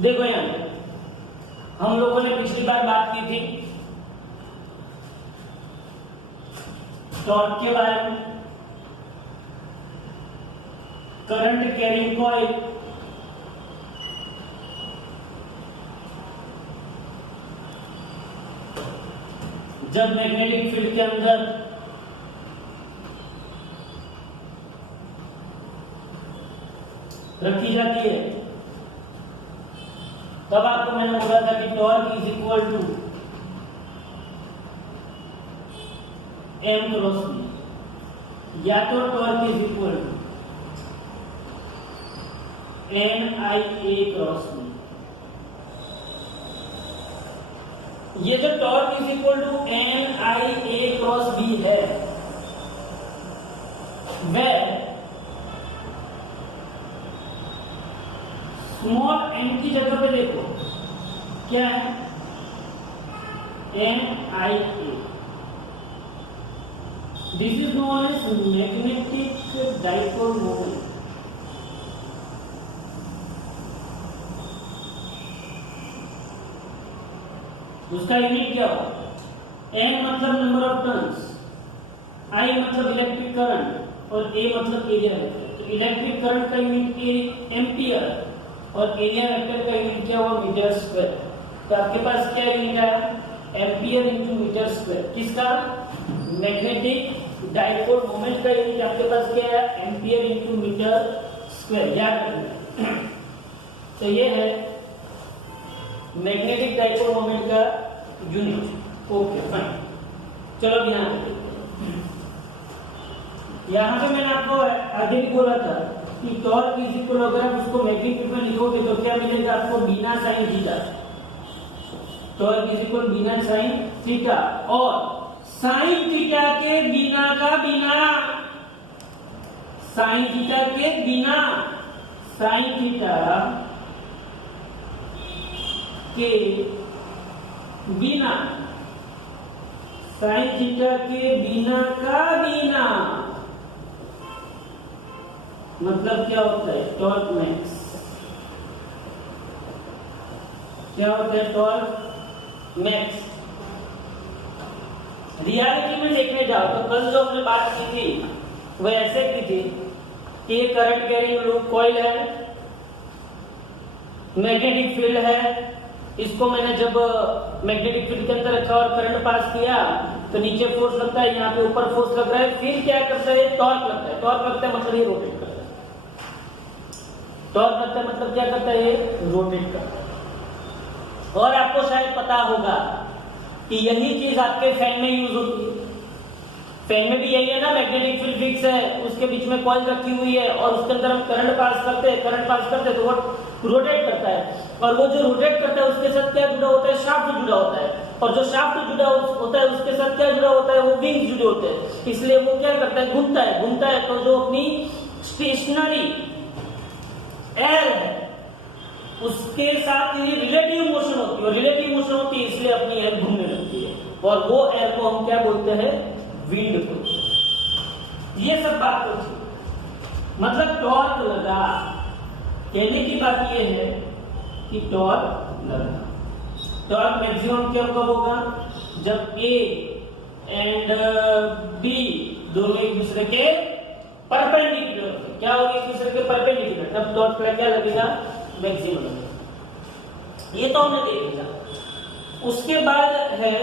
देखो यहाँ हम लोगों ने पिछली बार बात की थी टॉर्क के बारे में, करंट कैरिंग कॉइल, जब मैग्नेटिक फील्ड के अंदर रखी जाती है तब आपको मैंने बोला था कि torque is equal to M cross B, या तो torque is equal to N I A cross B. ये जो torque is equal to N I A cross B है वह स्मॉल एन की जगह पे देखो क्या है, N I A. This is known as magnetic dipole moment. उसका यूनिट क्या हो, एन मतलब नंबर ऑफ टर्न्स, आई मतलब इलेक्ट्रिक करंट और ए मतलब एरिया वेक्टर। तो इलेक्ट्रिक करंट का यूनिट एम्पियर और एरिया वेक्टर का यूनिट क्या हुआ, मीटर स्क्वायर। तो आपके पास क्या यूनिट आया, एम्पियर इंटू मीटर स्क्वायर। किसका, मैग्नेटिक डाइपोल मोमेंट का यूनिट आपके पास क्या है, एम्पियर इंटू मीटर स्क्वायर। याद रखना। तो ये है मैग्नेटिक डाइपोल मोमेंट का यूनिट। ओके फाइन, चलो ध्यान रखिए। यहाँ पे मैंने आपको आगे भी बोला था कि टॉर्क इज इक्वल, अगर आप उसको मैग्नीट्यूड में लिखोगे तो क्या मिलेगा आपको, बीना sine theta. Torque is equal बीना साइन थीटा, और साइन थीटा के बिना का बिना, साइन थीटा के बिना, साइन थीटा के बिना, साइन थीटा के बिना का बिना मतलब क्या होता है, टॉर्क मैक्स। क्या होता है, टॉर्क मैक्स। रियलिटी में देखने जाओ तो कल जो हमने बात की थी वह ऐसे की थी कि करंट कैरिंग लूप कॉइल है, मैग्नेटिक फील्ड है, इसको मैंने जब मैग्नेटिक फील्ड के अंदर रखा और करंट पास किया तो नीचे फोर्स लगता है, यहाँ पे ऊपर फोर्स लग रहा है, फिर क्या करता है, टॉर्क लगता है। टॉर्क लगता है मतलब ये रोटेट करता है, टॉर्क लगता है मतलब क्या करता है, ये रोटेट करता है। और आपको शायद पता होगा कि यही चीज आपके फैन में यूज होती है। फैन में भी यही है ना, मैग्नेटिक फील्ड फिक्स है, उसके बीच में कॉइल रखी हुई है और उसके अंदर हम करंट पास करते हैं, करंट पास करते हैं तो वो रोटेट करता है, और वो जो रोटेट करता है उसके साथ क्या जुड़ा होता है, शाफ्ट जुड़ा होता है, और जो शाफ्ट जुड़ा होता है उसके साथ क्या जुड़ा होता है, वो विंग जुड़े होते हैं। इसलिए वो क्या करता है, घूमता है, घूमता है, तो जो अपनी स्टेशनरी एयर है उसके साथ ये रिलेटिव मोशन होती है, और रिलेटिव मोशन होती है इसलिए अपनी एयर घूमने लगती है, और वो एयर को हम क्या बोलते हैं, विंड बोलते हैं। ये सब बात होती है, मतलब टॉर्क लगा। कहने की बात ये है कि टॉर्क लगा। टॉर्क मैक्सिमम क्या कब होगा, जब ए एंड बी दोनों एक दूसरे के परपेंडिकुलर। क्या होगा, एक दूसरे के परपेंडिकुलर, तब टॉर्क क्या लगेगा, मैक्सिमम लगेगा। ये तो हमने देख लिया। उसके बाद है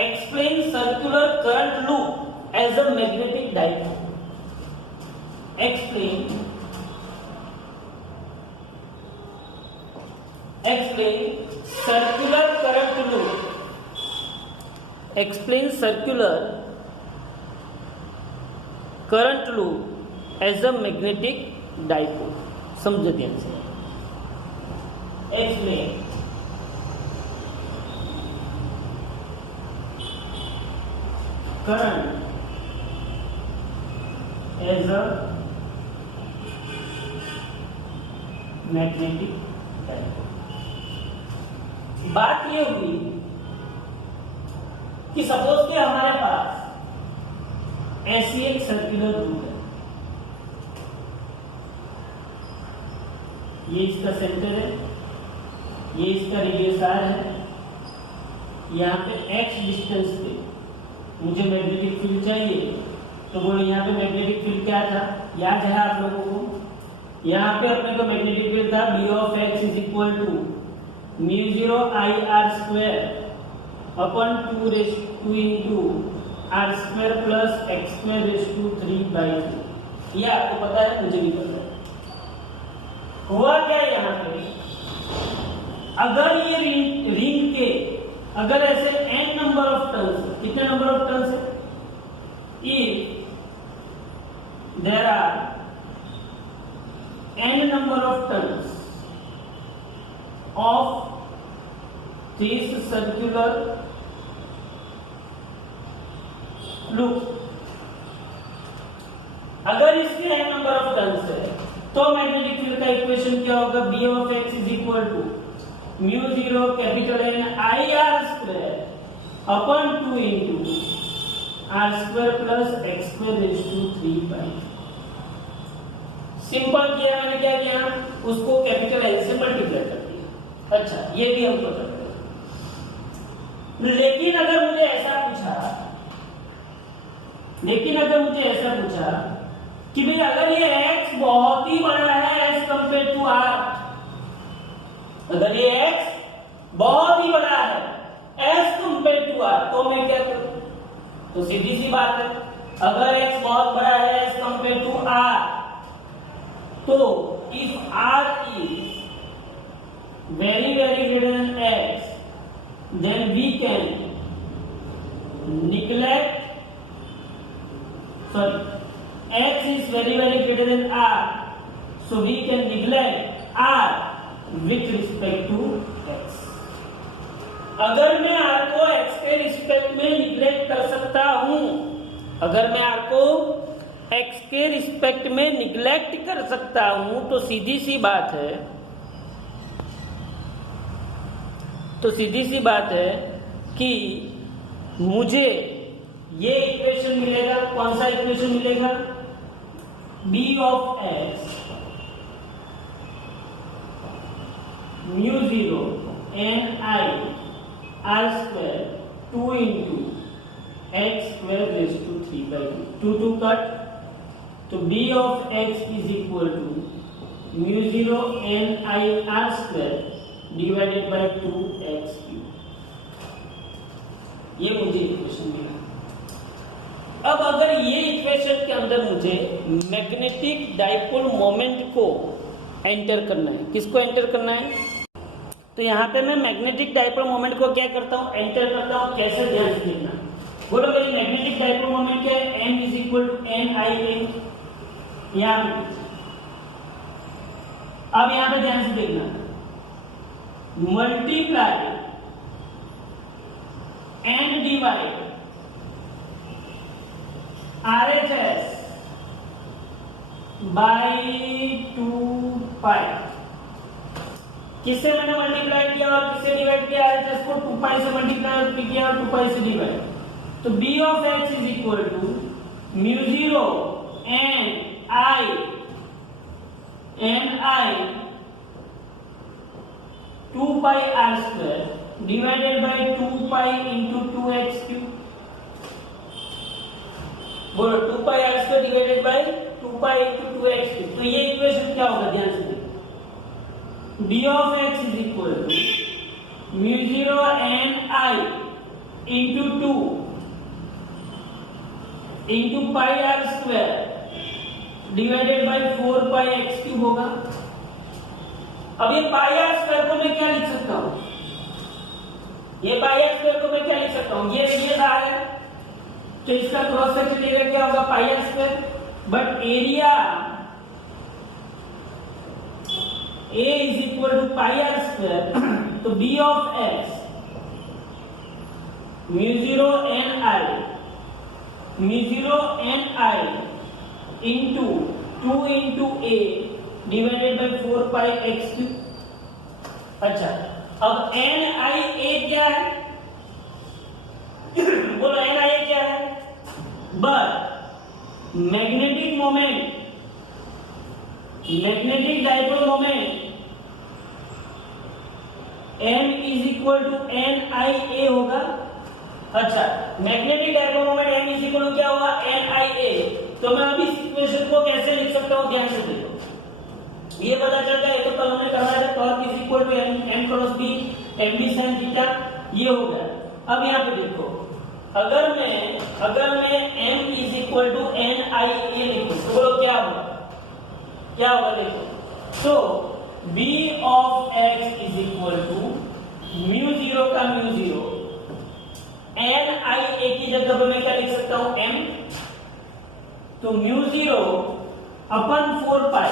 explain circular current loop as a magnetic dipole. Explain circular current loop, explain circular current loop as a magnetic dipole। समझो ध्यान से, explain current as a magnetic dipole। बात ये हुई कि सपोज कि हमारे पास ऐसी एक सर्कुलर लूप है, ये इसका सेंटर है, ये इसका रेडियस r है, यहाँ पे x डिस्टेंस पे मुझे मैग्नेटिक फील्ड चाहिए, तो बोलो यहाँ पे मैग्नेटिक फील्ड क्या था, याद है आप लोगों को? यहाँ पे अपने को मैग्नेटिक फील्ड था B of x is equal to μ0 I r square upon 2 into r square plus x square raise to 3/3। ये आपको पता है, मुझे भी पता है। हुआ क्या यहाँ पे, अगर ये रिंग के अगर ऐसे n नंबर ऑफ टर्न्स, कितने नंबर ऑफ टर्न्स है, if there are n number of turns of this circular loop, अगर इसके n नंबर ऑफ टर्न्स है तो मैग्नेटिक फील्ड का इक्वेशन क्या होगा, B of x is equal to μ0 capital N I r square upon 2 into r square plus x square raise to 3/3। Simple किया मैंने, क्या किया, उसको कैपिटल N से मल्टीप्लाई कर दिया। अच्छा, ये भी हमको करते हैं। लेकिन अगर मुझे ऐसा पूछा कि भाई अगर ये x बहुत ही बड़ा है एज कंपेयर टू r, अगर ये x बहुत ही बड़ा है एज कंपेयर टू r, तो मैं क्या करूं? तो सीधी सी बात है, अगर x बहुत बड़ा है एज कंपेयर टू r, तो if r is very very greater than x, then we can neglect, x is very very greater than r, so we can neglect r with respect to x। अगर मैं r को x के respect में neglect कर सकता हूं, अगर मैं r को x के रिस्पेक्ट में निग्लेक्ट कर सकता हूं, तो सीधी सी बात है कि मुझे ये इक्वेशन मिलेगा। कौन सा इक्वेशन मिलेगा? B of x μ0 n I r square 2 into x square raise to 3/2, 2 cut, तो B of x is equal to μ0 n I r square divided by 2x cube. ये मुझे इक्वेशन मिला। अब अगर ये इक्वेशन के अंदर मुझे मैग्नेटिक डाइपोल मोमेंट को एंटर करना है, किसको एंटर करना है, तो यहाँ पे मैं मैग्नेटिक डाइपोल मोमेंट को क्या करता हूँ, एंटर करता हूँ। कैसे, ध्यान से देखना। बोलो मेरी मैग्नेटिक डाइपोल मोमेंट क्या है, m is equal to n I n। यहाँ पे अब यहाँ पे ध्यान से देखना, multiply and divide RHS by 2π। किससे मैंने मल्टीप्लाई किया और किससे डिवाइड किया? RHS को 2π से मल्टीप्लाई किया और 2π से डिवाइड। तो B of x is equal to μ0 n I 2π r square divided by 2π into 2x cube. बोलो 2π r square divided by 2π into 2x cube. तो ये इक्वेशन क्या होगा, ध्यान से देखो। B of x is equal to μ0 n I into 2 into π r square divided by 4π x cube होगा। अब ये पाई आर स्क्वायर को मैं क्या लिख सकता हूं, ये पाई आर स्क्वायर को मैं क्या लिख सकता हूं, ये रेडियस आर है, तो इसका क्रॉस सेक्शन एरिया क्या होगा, pi R square. But area A is equal to pi R square, तो B of x μ0 n I into 2 into A divided by 4π x cube. अच्छा, अब n I A क्या है, बोलो n I A क्या है, but magnetic moment, magnetic dipole moment m is equal to N I A होगा। अच्छा, magnetic dipole moment m is equal to क्या होगा, एन आई ए। तो मैं अभी इस इक्वेशन को कैसे लिख सकता हूँ, ध्यान से देखो। ये पता चलता है, तो कल हमने करवाया था torque is equal to M cross B M B sine theta, ये हो गया। अब यहाँ पे देखो, अगर मैं m is equal to N I A लिखूं तो बोलो क्या होगा, देखो। तो b of x is equal to mu zero का mu zero, N I A की जगह पे मैं क्या लिख सकता हूं, m। तो म्यू जीरो अपन 4 पाई,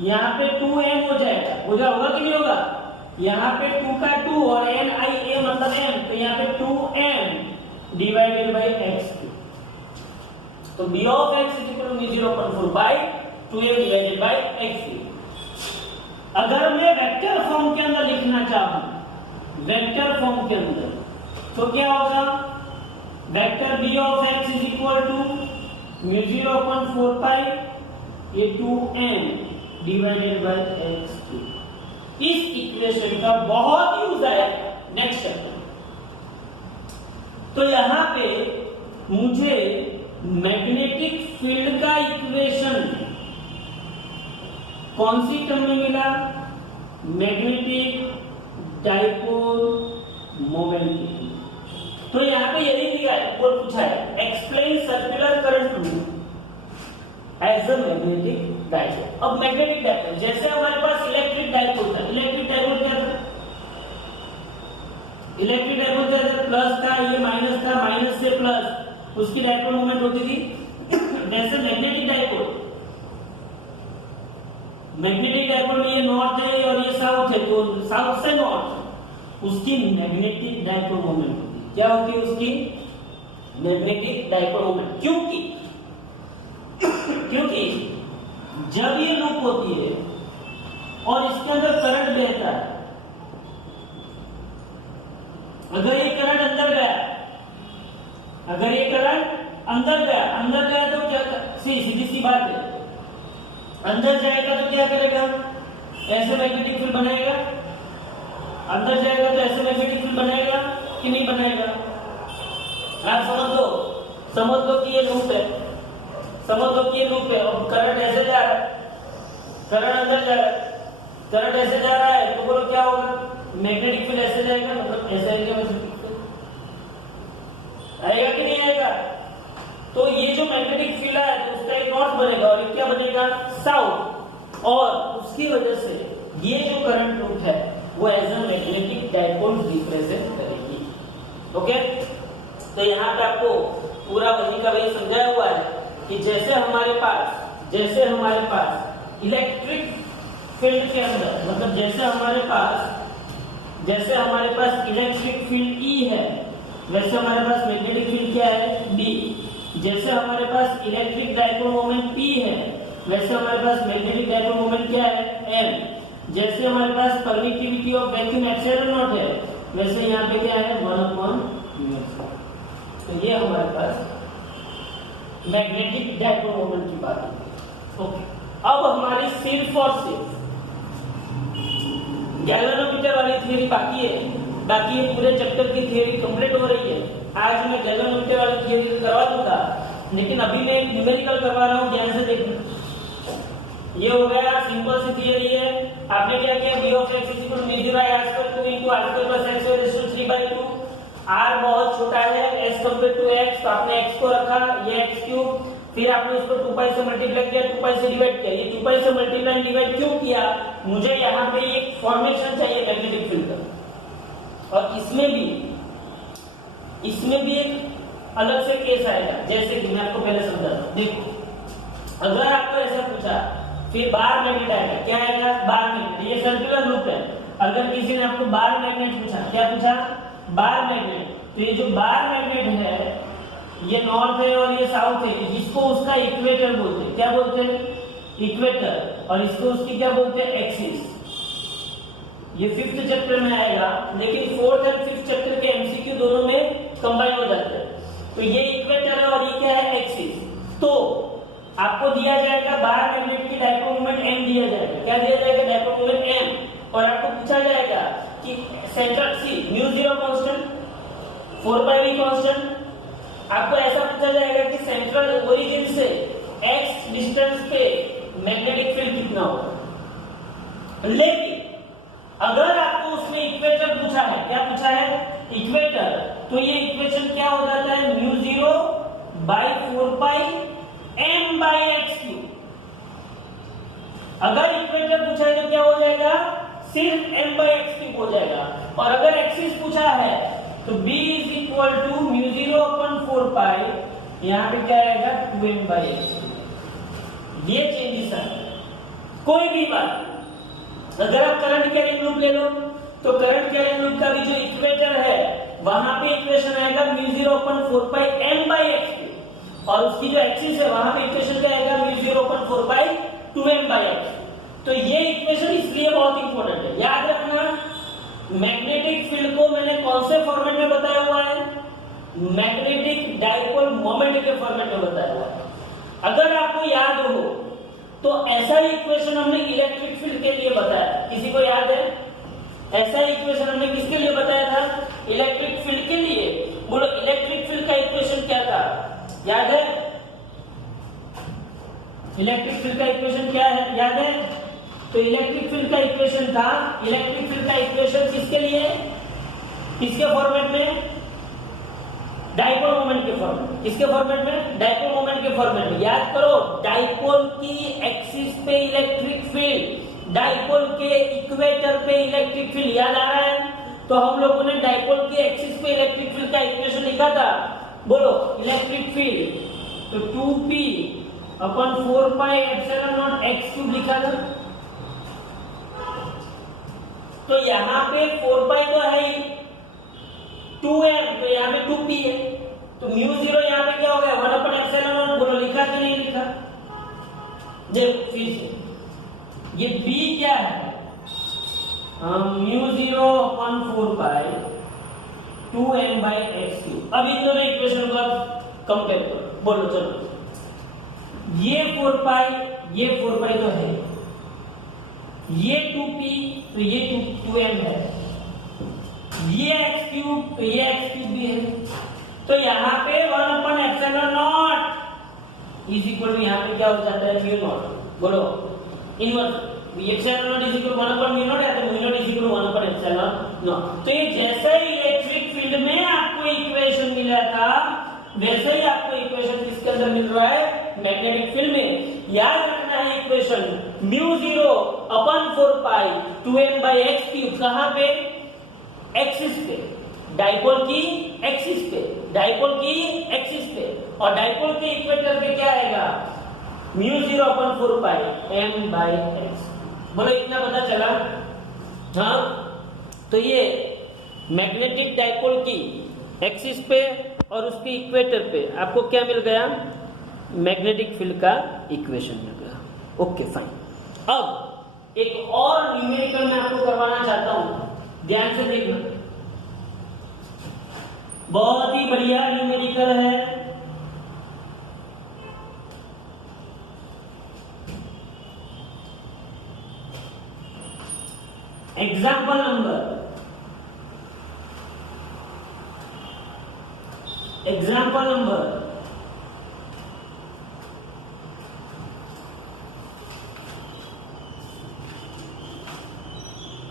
यहाँ पे 2m हो जाएगा, होगा कि नहीं होगा। यहाँ पे 2 का 2 और एन आई ए मतलब m, तो यहाँ पे 2m डिवाइडेड बाई x। तो b of x is equal to mu zero upon 4 by 2m divided by x। अगर मैं वेक्टर फॉर्म के अंदर लिखना चाहूं, वेक्टर फॉर्म के अंदर, तो क्या होगा, vector b of x is equal to mu zero upon 4 pi ये 2m डिवाइडेड बाई x। इस इक्वेशन का बहुत यूज है नेक्स्ट चैप्टर। तो यहां पे मुझे मैग्नेटिक फील्ड का इक्वेशन कौन सी टर्म में मिला, मैग्नेटिक डाइपोल मोमेंट। तो यहां पे यही दिया है, पूछा है explain circular current rule as a magnetic dipole. अब मैग्नेटिक डाइपोल, जैसे हमारे पास इलेक्ट्रिक डाइपोल था, इलेक्ट्रिक डाइपोल क्या था, इलेक्ट्रिक डाइपोल क्या था, प्लस था, ये माइनस था, माइनस से प्लस, उसकी डाइपोल मोमेंट होती थी। वैसे मैग्नेटिक डाइपोल, मैग्नेटिक डाइपोल में ये नॉर्थ है और ये साउथ है, तो साउथ से नॉर्थ उसकी मैग्नेटिक डाइपोल मोमेंट होती है। क्या होती है उसकी मैग्नेटिक डाइपोल मोमेंट, क्योंकि जब ये लूप होती है और इसके अंदर करंट बहता है, अगर ये करंट अंदर गया, अगर ये करंट अंदर गया तो क्या, सीधी सी बात है, अंदर जाएगा तो क्या करेगा, ऐसे मैग्नेटिक फील्ड बनाएगा, अंदर जाएगा तो ऐसे मैग्नेटिक फील्ड बनाएगा कि नहीं बनाएगा। आप समझ लो कि ये लूप है, और करंट ऐसे जा रहा है, करंट अंदर जा रहा है, करंट ऐसे जा रहा है, तो बोलो क्या होगा, मैग्नेटिक फील्ड ऐसे जाएगा, मतलब ऐसे आएगा, मैग्नेटिक फील्ड आएगा कि नहीं आएगा। तो ये जो मैग्नेटिक फील्ड है तो उसका एक नॉर्थ बनेगा और ये क्या बनेगा, साउथ, और उसकी वजह से ये जो करंट रूट है वो as a magnetic dipole represent करेगी। ओके, तो यहाँ पे आपको पूरा वही का वही समझाया हुआ है कि जैसे हमारे पास इलेक्ट्रिक फील्ड के अंदर, मतलब जैसे हमारे पास इलेक्ट्रिक फील्ड E है, वैसे हमारे पास मैग्नेटिक फील्ड क्या है, B। जैसे हमारे पास इलेक्ट्रिक डाइपोल मोमेंट P है, वैसे हमारे पास मैग्नेटिक डाइपोल मोमेंट क्या है, M। जैसे हमारे पास permittivity of vacuum epsilon naught है, वैसे यहाँ पे क्या है, 1/μ0। तो ये हमारे पास मैग्नेटिक डाइपोल मोमेंट की बात है। ओके, अब हमारी सिर्फ और सिर्फ गैल्वेनोमीटर वाली थ्योरी बाकी है, बाकी ये पूरे चैप्टर की थ्योरी कंप्लीट हो रही है। आज मैं गैल्वेनोमीटर वाली थ्योरी करवा दूंगा, लेकिन अभी मैं एक न्यूमेरिकल करवा रहा हूँ, ध्यान से देखना। ये हो गया सिंपल सी थ्योरी है। आपने क्या किया, b of x is equal to mu zero by r square 2 into r square plus x square raise to 3/2। r बहुत छोटा है as कंपेयर टू x, तो आपने x को रखा, ये x क्यूब, फिर आपने उसको 2 पाई से मल्टीप्लाई किया, 2 पाई से डिवाइड किया। ये 2 पाई से मल्टीप्लाई डिवाइड क्यों किया, मुझे यहाँ पे एक फॉर्मेशन चाहिए मैग्नेटिक फील्ड का, और इसमें भी एक अलग से केस आएगा, जैसे कि मैं आपको पहले समझा था। देखो, अगर आपको ऐसा पूछा, फिर बार मैग्नेट आएगा, क्या आएगा, बार मैग्नेट, ये सर्कुलर लूप है। अगर किसी ने आपको बार मैग्नेट पूछा, क्या पूछा, बार मैग्नेट, तो ये जो बार मैग्नेट है ये नॉर्थ है और ये साउथ है, जिसको उसका इक्वेटर बोलते हैं। क्या बोलते हैं, इक्वेटर, और इसको उसकी क्या बोलते हैं, एक्सिस। ये 5th चैप्टर में आएगा, लेकिन 4th और 5th चैप्टर के एमसीक्यू दोनों में कंबाइन हो जाते हैं। तो ये इक्वेटर है और ये क्या है, एक्सिस। तो आपको दिया जाएगा बार मैग्नेट की डाइपोल मोमेंट m दिया जाएगा, क्या दिया जाएगा, डाइपोल मोमेंट m, और आपको पूछा जाएगा central C mu zero constant, 4 pi भी कांस्टेंट। आपको ऐसा पूछा जाएगा कि सेंट्रल ओरिजिन से x डिस्टेंस पे मैग्नेटिक फील्ड कितना होगा। लेकिन अगर आपको उसमें इक्वेटर पूछा है, क्या पूछा है, इक्वेटर, तो ये इक्वेशन क्या हो जाता है, mu zero by 4 pi m by x cube. अगर इक्वेटर पूछा है तो क्या हो जाएगा, सिर्फ m बाई एक्स क्यूब हो जाएगा। और अगर एक्सिस पूछा है तो b is equal to mu zero upon 4 pi, यहाँ पे क्या आएगा 2m बाई एक्स। ये चेंजेस है। कोई भी बात, अगर आप करंट कैरिंग लूप ले लो तो करंट कैरिंग लूप का भी जो इक्वेटर है वहां पे इक्वेशन आएगा mu zero upon 4 pi m by x, और उसकी जो एक्सिस है वहां पे इक्वेशन क्या आएगा mu zero upon 4 pi 2m by x. तो ये इक्वेशन इसलिए बहुत इंपॉर्टेंट है, याद रखना। मैग्नेटिक फील्ड को मैंने कौन से फॉर्मेट में बताया हुआ है, मैग्नेटिक डाइपोल मोमेंट के फॉर्मेट में बताया हुआ है। अगर आपको याद हो तो ऐसा ही इक्वेशन हमने इलेक्ट्रिक फील्ड के लिए बताया, किसी को याद है? ऐसा ही इक्वेशन हमने किसके लिए बताया था, इलेक्ट्रिक फील्ड के लिए। बोलो इलेक्ट्रिक फील्ड का इक्वेशन क्या था, याद है? इलेक्ट्रिक फील्ड का इक्वेशन क्या है, याद है? तो इलेक्ट्रिक फील्ड का इक्वेशन था, इलेक्ट्रिक फील्ड का इक्वेशन किसके लिए, किसके फॉर्मेट में, डाइपोल मोमेंट के फॉर्मेट। किसके फॉर्मेट में, डाइपोल मोमेंट के फॉर्मेट में। याद करो, डाइपोल की एक्सिस पे इलेक्ट्रिक फील्ड, डाइपोल के इक्वेटर पे इलेक्ट्रिक फील्ड, याद आ रहा है? तो हम लोगों ने डाइपोल की एक्सिस पे इलेक्ट्रिक फील्ड का इक्वेशन लिखा था। बोलो इलेक्ट्रिक फील्ड, तो 2p upon 4 pi epsilon not x cube लिखा था। तो यहाँ पे 4 पाई तो है ही, 2m तो यहाँ पे 2p है, तो म्यू जीरो यहाँ पे क्या हो गया 1 अपन एप्सिलॉन नॉट। बोलो लिखा कि नहीं लिखा? देखो फिर से, ये b क्या है, mu zero upon 4 pi 2m by x cube. अब इन दोनों इक्वेशन को कंपेयर करो। बोलो चलो, ये 4 पाई, ये 4 पाई तो है, ये 2p तो ये 2m है, ये x क्यूब तो ये x क्यूब भी है। तो यहाँ पे 1 upon epsilon naught is equal to, यहाँ पे क्या हो जाता है म्यू नॉट। बोलो inverse, epsilon naught is equal to 1 upon mu naught, या तो mu naught is equal to 1 upon epsilon naught. तो ये जैसा ही इलेक्ट्रिक फील्ड में आपको इक्वेशन मिला था, वैसे ही आपको इक्वेशन किसके अंदर मिल रहा है, मैग्नेटिक फील्ड में। याद रखना है equation mu zero upon 4 pi 2m by x cube, कहां पे, एक्सिस पे, डाइपोल की एक्सिस पे, डाइपोल की एक्सिस पे। और डाइपोल के इक्वेटर पे क्या आएगा, mu zero upon 4 pi m by x. बोलो इतना पता चला? हाँ, तो ये मैग्नेटिक डाइपोल की एक्सिस पे और उसके इक्वेटर पे आपको क्या मिल गया, मैग्नेटिक फील्ड का इक्वेशन मिल गया। Okay fine. अब एक और न्यूमेरिकल मैं आपको करवाना चाहता हूं, ध्यान से देखना, बहुत ही बढ़िया न्यूमेरिकल है। Example number, example number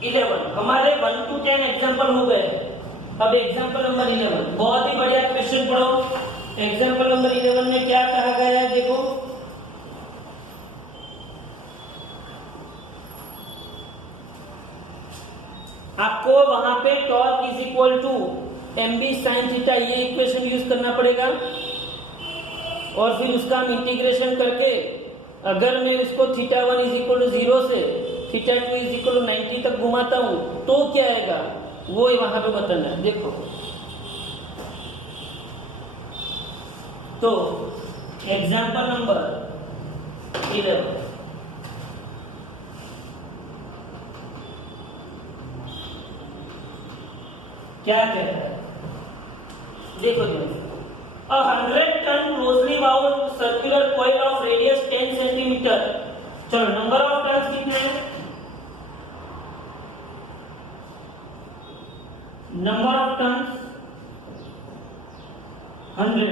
11। हमारे 1 to 10 एग्जाम्पल हो गए। अब एग्जाम्पल नंबर 11, बहुत ही बढ़िया क्वेश्चन पढ़ो। एग्जाम्पल नंबर 11 में क्या कहा गया है, देखो, आपको वहां पे torque is equal to mb sin theta, ये इक्वेशन यूज करना पड़ेगा। और फिर उसका हम इंटीग्रेशन करके, अगर मैं इसको थीटा 1 इज इक्वल टू 0 से थीटा 2 इज इक्वल टू 90 तक घुमाता हूं तो क्या आएगा, वो वहां पे बताना है। देखो, तो एग्जाम्पल नंबर 11, क्या कहता है, देखो a 100 ton closely wound circular coil of radius 10 centimetre. चलो नंबर ऑफ टर्न्स कितने हैं, नंबर ऑफ टर्न्स 100,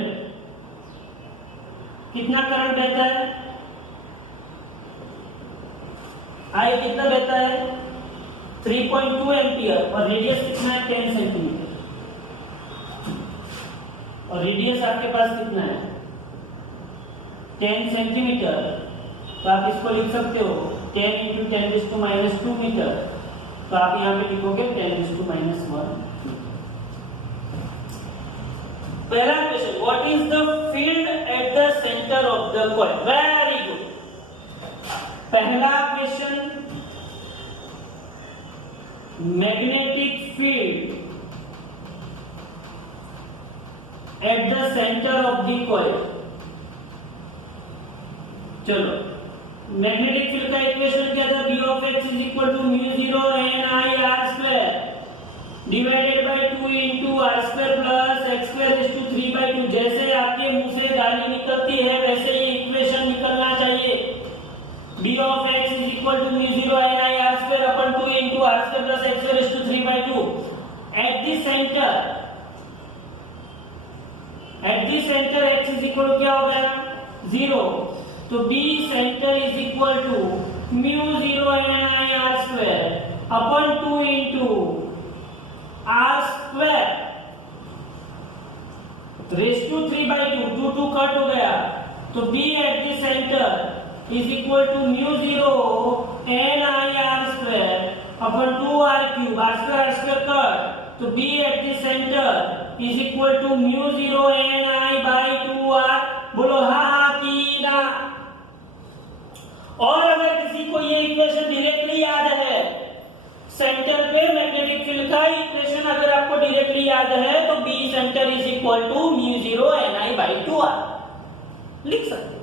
कितना करंट बहता है, आई कितना बहता है 3.2 एम्पियर, और रेडियस कितना है 10 सेंटीमीटर, और रेडियस आपके पास कितना है 10 सेंटीमीटर, तो आप इसको लिख सकते हो 10 इंटू 10⁻² मीटर, तो आप यहाँ पे लिखोगे 10⁻⁻1। पहला question, what is the field at the centre of the coil, very good. पहला question, magnetic field at the centre of the coil. चलो, मैग्नेटिक फील्ड का इक्वेशन क्या था, B of x is equal to μ0 n(I)r² divided by 2 into r² plus x² is to 3/2। जैसे आपके मुंह से गाली निकलती है वैसे ही इक्वेशन निकलना चाहिए। B of x is equal to μ0 n(I)r² upon 2 into r² plus x² is to 3/2। at the center x is equal to क्या हो गया 0, तो B center is equal to μ0 n(I)r² upon 2 into r² raised to 3/2, 2 cut हो गया, तो B at the center is equal to μ0 n(I)r² upon 2r³ r² cut, तो B at the center is equal to μ0 n(I)/2r। बोलो हाँ की ना। और अगर किसी को ये इक्वेशन डायरेक्टली याद है, सेंटर पे मैग्नेटिक फील्ड का इक्वेशन अगर आपको डायरेक्टली याद है, तो B centre is equal to μ0 n(I)/2r लिख सकते।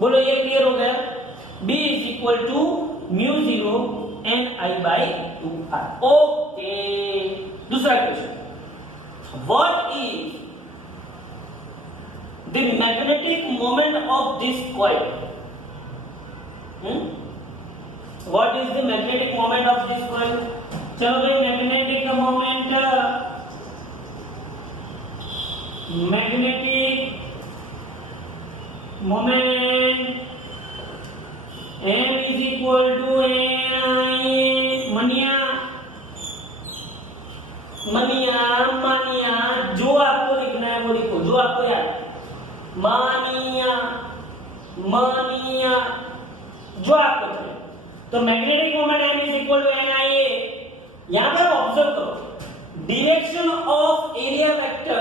बोलो ये क्लियर हो गया, B is equal to μ0 n(I)/2r। Okay, दूसरा question, what is the magnetic moment of this coil. What is the magnetic moment of this coil? चलो भाई, magnetic moment M is equal to मनिया जो आपको लिखना है वो लिखो, जो आपको याद, मानिया जो आपको चाहिए। तो magnetic moment M is equal to NIA। यहां पर ऑब्जर्व करो, direction of area vector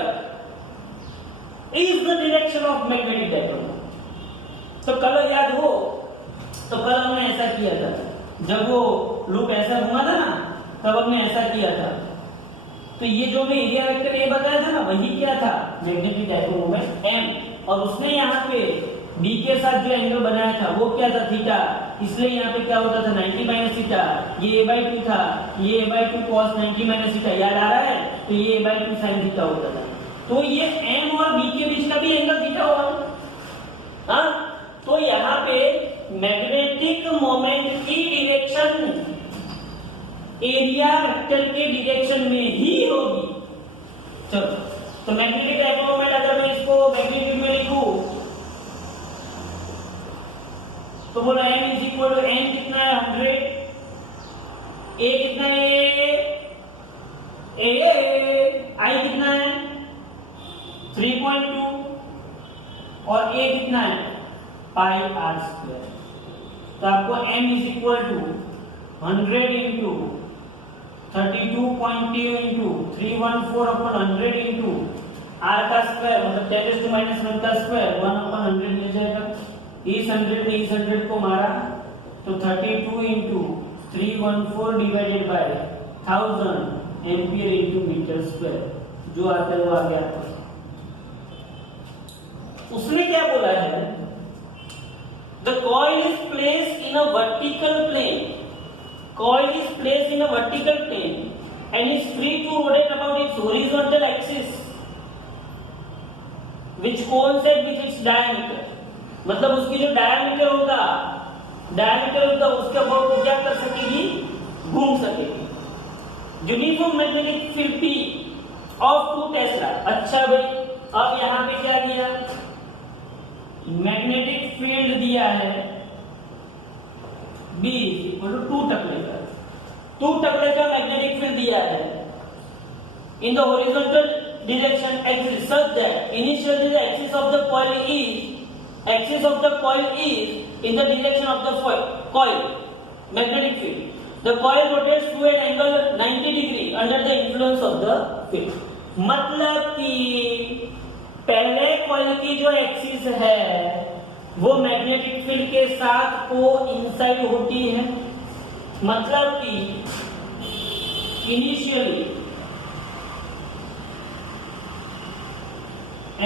is the direction of magnetic dipole. तो कल याद हो, तो कल हमने ऐसा किया था, जब वो लूप ऐसा घुमा था ना, तब हमने ऐसा किया था। तो ये जो मैं एरिया वेक्टर ये बताया था ना, वही क्या था मैग्नेटिक डायपोल मोमेंट M, और उसने यहाँ पे B के साथ जो एंगल बनाया था वो क्या था थीटा, इसलिए यहाँ पे क्या होता था 90 - थीटा, ये a/2 था, ये a/2 cos 90 - थीटा, याद आ रहा है, तो ये a/2 sin थीटा होता था। तो ये M और B के बीच का भी एंगल थीटा होगा। हाँ, तो यहाँ पे मैग्नेटिक मोमेंट की डायरेक्शन एरिया वेक्टर के डायरेक्शन में ही होगी। चलो, तो मैग्नेटिक डायपोल मोमेंट अगर मैं इसको मैग्नीट्यूड में लिखूं, तो बोलो M is equal to N कितना है 100, A कितना है I कितना है 3.2, और A कितना है πr²। तो आपको M is equal to 100 into 32.2 into 314 upon 100 into r का स्क्वायर, मतलब 10⁻⁻1 का स्क्वायर 1/100 मिल जाएगा। इस 100 ने इस 100 को मारा, तो 32 into 314 divided by 1000 ampere into metre square, जो आता है वो आ गया। उसने क्या बोला है, the coil is placed in a vertical plane, coil is placed in a vertical plane and is free to rotate about its horizontal axis which coincide with its diameter। मतलब उसकी जो डायमीटर होगा उसके अबाउट क्या कर सकेगी, घूम सकेगी। Uniform magnetic field P of 2 Tesla. अच्छा भाई, अब यहां पे क्या दिया, मैग्नेटिक फील्ड दिया है B इक्वल टू 2 टकले का मैग्नेटिक फील्ड दिया है in the horizontal direction axis such that initially the axis of the coil is in the direction of the coil magnetic field. The coil rotates to an angle 90 degree under the influence of the field. मतलब कि पहले coil की जो axis है वो magnetic field के साथ को इनसाइड होती है। मतलब कि initially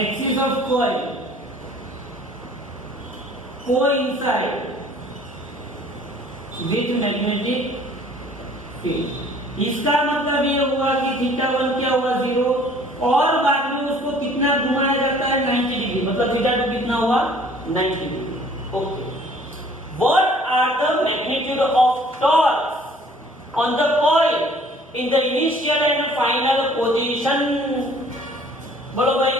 axis of coil coincide with magnetic field। इसका मतलब ये हुआ कि θ1 क्या हुआ 0 और बाद में उसको कितना घुमाया जाता है 90 डिग्री, मतलब θ2 कितना हुआ 90 degree. Okay, what are the magnitude of torque on the coil in the initial and final position? बोलो भाई,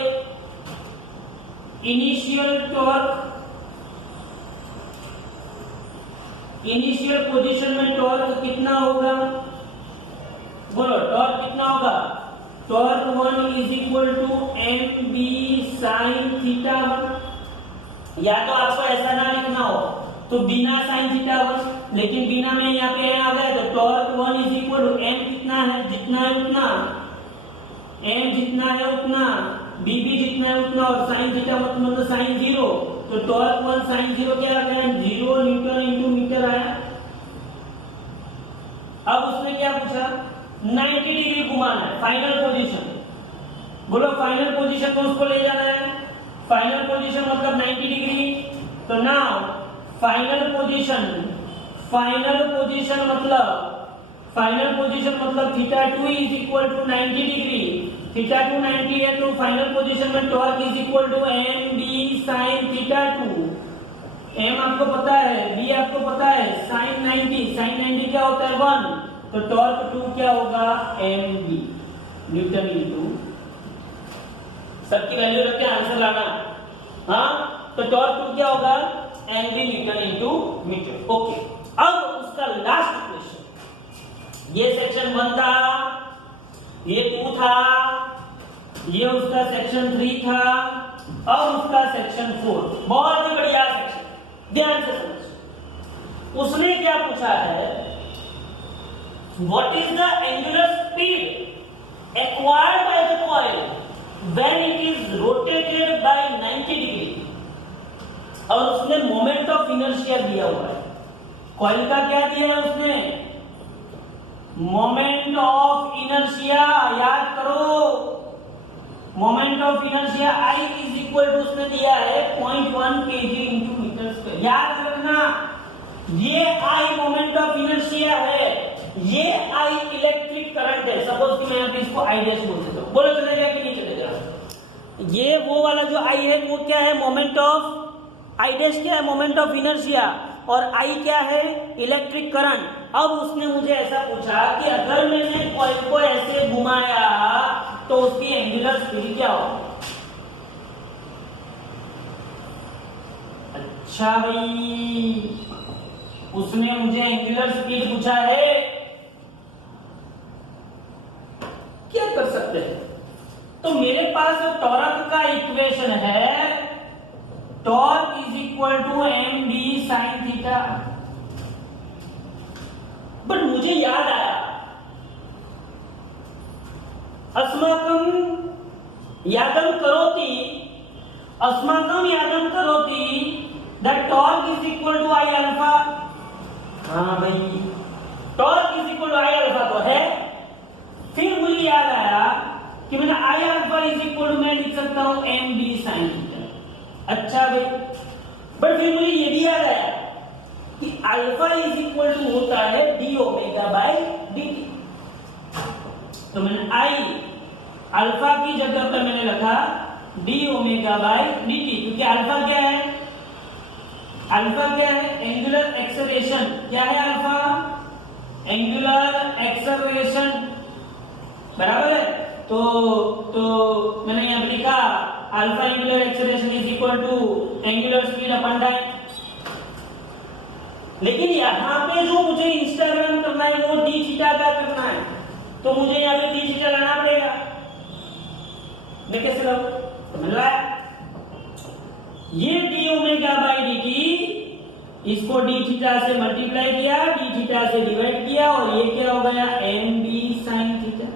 इनिशियल पोजीशन में टॉर्क कितना होगा, बोलो टॉर्क कितना होगा, torque 1 is equal to M B sine θ1। या तो आपको ऐसा ना लिखना हो तो बिना साइन θ1, लेकिन बिना में यहाँ पे आ गया तो torque 1 is equal to M कितना है, जितना है उतना, एम जितना है उतना, बी भी जितना है उतना, और साइन थीटा मतलब साइन 0, तो टॉर्क 1 साइन 0 क्या आ गया 0 न्यूटन इंटू मीटर आया। अब उसने क्या पूछा 90 डिग्री घुमाना है, फाइनल पोजीशन, बोलो फाइनल पोजीशन को उसको ले जाना है, फाइनल पोजीशन मतलब 90 डिग्री। तो नाउ फाइनल पोजीशन मतलब θ2 इज इक्वल टू 90 डिग्री, θ2 90 है तो फाइनल पोजीशन में torque is equal to M B sine θ2। M आपको पता है, बी आपको पता है, साइन 90 क्या होता है 1, तो टॉर्क 2 क्या होगा एम बी न्यूटन इंटू, सबकी वैल्यू रख के आंसर लाना। हाँ, तो टॉर्क 2 क्या होगा M B newton into metre. Okay, अब उसका लास्ट क्वेश्चन, ये सेक्शन 1 था, ये 2 था, ये उसका सेक्शन 3 था, और उसका सेक्शन 4। बहुत ही बढ़िया सेक्शन, ध्यान से समझ। उसने क्या पूछा है, what is the angular speed acquired by the coil when it is rotated bye 90 degree, और उसने मोमेंट ऑफ इनर्शिया दिया हुआ है। कॉइल का क्या दिया है उसने, मोमेंट ऑफ इनर्शिया, याद करो, moment of inertia I is equal to उसने दिया है 0.1 kg इंटू मीटर स्क्वायर। याद रखना, ये I मोमेंट ऑफ इनर्शिया है, ये I इलेक्ट्रिक करंट है। सपोज कि मैं यहाँ पे इसको I डैश बोल देता हूँ, बोलो चलेगा कि नहीं चलेगा। ये वो वाला जो I है वो क्या है, मोमेंट ऑफ I डैश क्या है, मोमेंट ऑफ इनर्शिया, और I क्या है, इलेक्ट्रिक करंट। अब उसने मुझे ऐसा पूछा कि अगर मैंने कॉइल को ऐसे घुमाया तो उसकी एंगुलर स्पीड क्या हो। अच्छा भाई, उसने मुझे एंगुलर स्पीड पूछा है, क्या कर सकते हैं। तो मेरे पास टॉर्क का इक्वेशन है, torque is equal to M B sine theta. But मुझे याद आया, अस्माकं यादम करोति that torque is equal to I alpha. हाँ भाई, torque is equal to I alpha तो है। फिर मुझे याद आया कि मैंने I alpha is equal to मैं लिख सकता हूं एम बी साइन थीटा। अच्छा भाई, बट फिर मुझे ये भी याद आया कि अल्फा इज इक्वल टू होता है D omega by D T. तो मैंने आई अल्फा की जगह पर मैंने रखा D omega by D T, क्योंकि अल्फा क्या है, एंगुलर एक्सेलरेशन। क्या है अल्फा, एंगुलर एक्सेलरेशन। बराबर है। तो मैंने यहाँ पे लिखा alpha angular acceleration is equal to angular speed upon time. लेकिन यहाँ पे जो मुझे इंस्टाग्राम करना है वो डी थीटा का करना है, तो मुझे यहाँ पे डी थीटा लाना पड़ेगा। मैं कैसे लाऊं? समझ रहा है? ये D omega by D T, इसको डी थीटा से मल्टीप्लाई किया, डी थीटा से डिवाइड किया, और ये क्या हो गया? M B sine theta.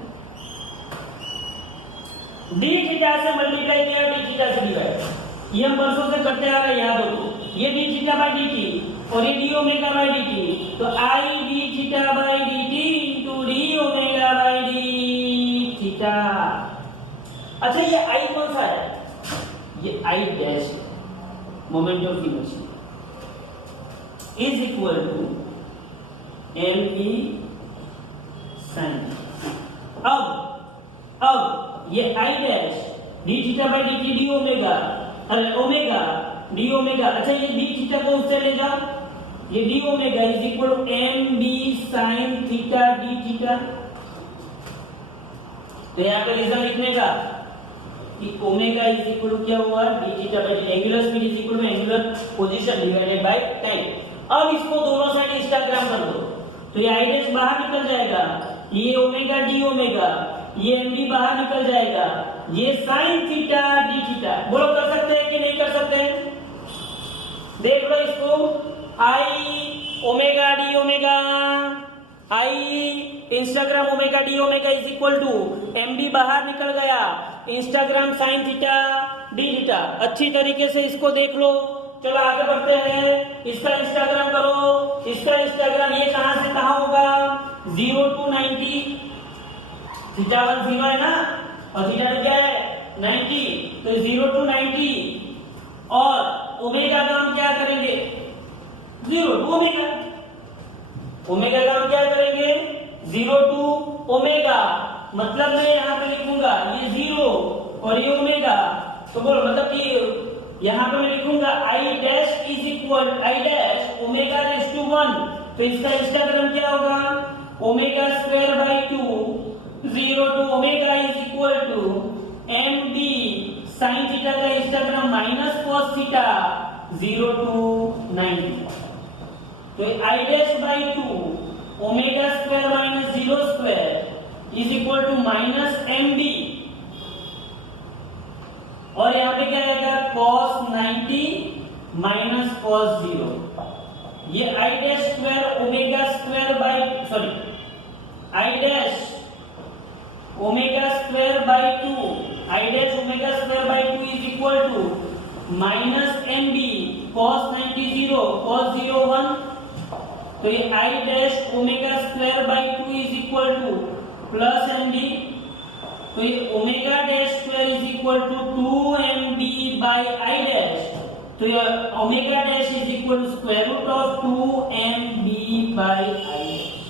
D theta से मल्टीप्लाई किया, डी थीटा से डिवाइड। ये हम वर्षों से करते आ रहे हैं, याद हो। ये D theta by D T और ये D omega by D T, तो I D theta by D T into D omega by D theta. अच्छा, ये आई कौन सा है? ये आई डैश है, moment of inertia is equal to M E sine. अब ये I dash D theta by D T D omega, अरे ओमेगा डी ओमेगा। अच्छा, ये डी थीटा को उससे ले जाओ, ये D omega is equal to M B sine theta D theta. तो यहाँ पे रीजन लिखने का कि ओमेगा इज इक्वल टू क्या हुआ? D theta by D, angular speed is equal to angular position divided by time. अब इसको दोनों साइड इंस्टाग्राम कर दो, तो ये आई डैश बाहर निकल जाएगा, ये ओमेगा डी ओमेगा, ये एम बी बाहर निकल जाएगा, ये साइन थीटा डी थीटा। बोलो कर सकते हैं कि नहीं कर सकते हैं? देख लो इसको, I omega D omega, I integral omega D omega is equal to M B बाहर निकल गया, integral sine theta D theta. अच्छी तरीके से इसको देख लो। चलो आगे बढ़ते हैं, इसका इंस्टाग्राम करो। इसका इंस्टाग्राम ये कहां से कहां होगा? 0 to 90, थीटा 1 0 है ना, और थीटा 2 क्या है? 90, तो 0 to 90। और ओमेगा का हम क्या करेंगे? 0 to ओमेगा। ओमेगा का हम क्या करेंगे? 0 to ओमेगा। मतलब मैं यहाँ पे लिखूंगा ये 0 और ये ओमेगा, तो बोलो मतलब कि यहाँ पे मैं लिखूंगा I dash is equal I dash omega raise to 1। तो इसका इंस्टाग्राम क्या होगा? Omega square by 2, 0 to omega is equal to M B sine theta का integral minus cos theta 0 to 90। तो I dash by 2 omega square minus 0 square is equal to minus M B, और यहाँ पे क्या आएगा? cos 90 minus cos 0। ये I dash square omega square by I dash omega square by 2, I dash omega square by 2 is equal to minus M B cos 90 0 cos 0 1। तो ये I dash omega square by 2 is equal to plus M B, तो ये omega dash square is equal to 2mb by I dash. तो ये omega dash is equal to square root of 2mb by I dash.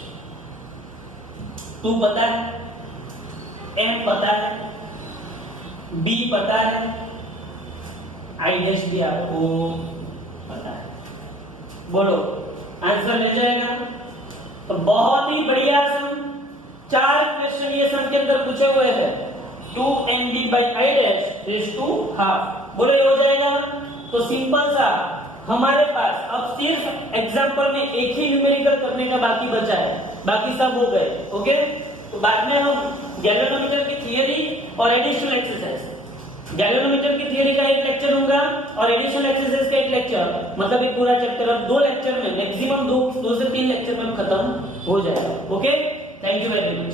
2 पता है, m पता है, b पता है, आई डैश भी आपको पता है। बोलो आंसर मिल जाएगा। तो बहुत ही बढ़िया सम, 4 क्वेश्चन ये सम के अंदर पूछे हुए हैं। 2mb by I dash raise to half, बोले हो जाएगा। तो सिंपल सा हमारे पास अब सिर्फ एग्जांपल में एक ही न्यूमेरिकल करने का बाकी बचा है, बाकी सब हो गए। ओके, तो बाद में हम गैल्वेनोमीटर की थियरी और एडिशनल एक्सरसाइज, गैल्वेनोमीटर की थियरी का एक लेक्चर होगा और एडिशनल एक्सरसाइज का एक लेक्चर, मतलब ये पूरा चैप्टर अब 2 लेक्चर में, मैक्सिमम 2 से 3 लेक्चर में खत्म हो जाएगा। Okay, thank you very much.